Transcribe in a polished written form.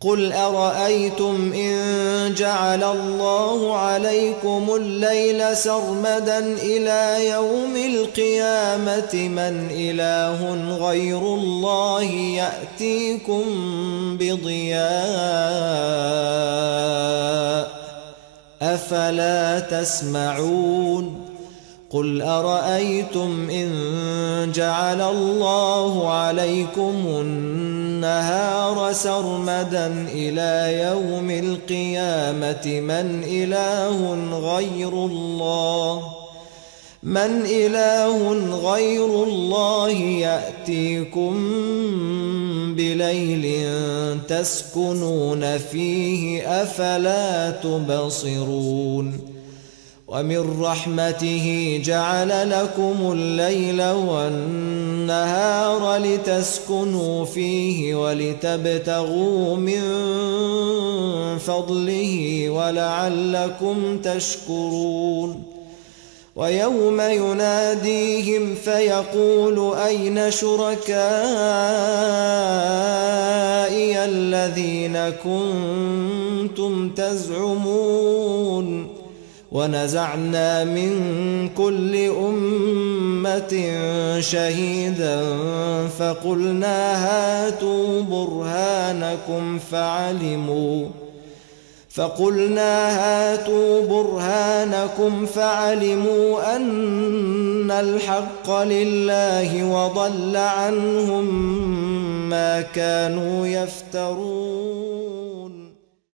قل أرأيتم إن جعل الله عليكم الليل سرمدا إلى يوم القيامة من إله غير الله يأتيكم بضياء أفلا تسمعون قل أرأيتم إن جعل الله عليكم النهار سرمدا إلى يوم القيامة من إله غير الله يأتيكم بليل تسكنون فيه أفلا تبصرون ومن رحمته جعل لكم الليل والنهار لتسكنوا فيه ولتبتغوا من فضله ولعلكم تشكرون ويوم يناديهم فيقول أين شركائي الذين كنتم تزعمون ونزعنا من كل أمة شهيدا فقلنا هاتوا برهانكم فعلموا أن الحق لله وضل عنهم ما كانوا يفترون.